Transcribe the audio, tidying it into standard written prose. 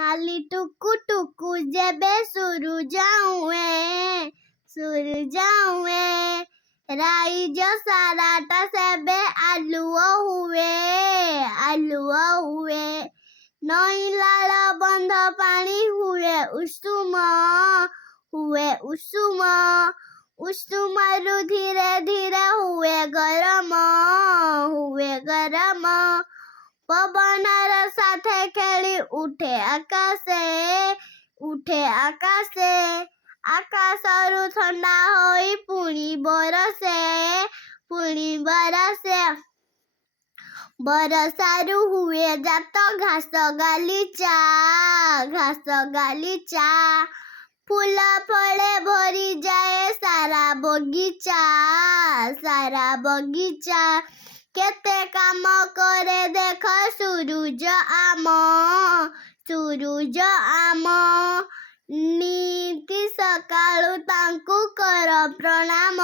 नाली टुकु टुकु जेबे सूरज हुए राइज साराटा सेबे आलुओ हुए नई लाल बंध पानी हुए उस्तुम रु धीरे धीरे हुए गरम पवनर साथे खेली उठे आकाशे आकाशरु ठंडा होई पुणी बरसारु हुए जात घास गालीचा फूल फले भरी जाए सारा बगीचा केते काम करे देख सूरज आम नीति सकाळु तांकु कर प्रणाम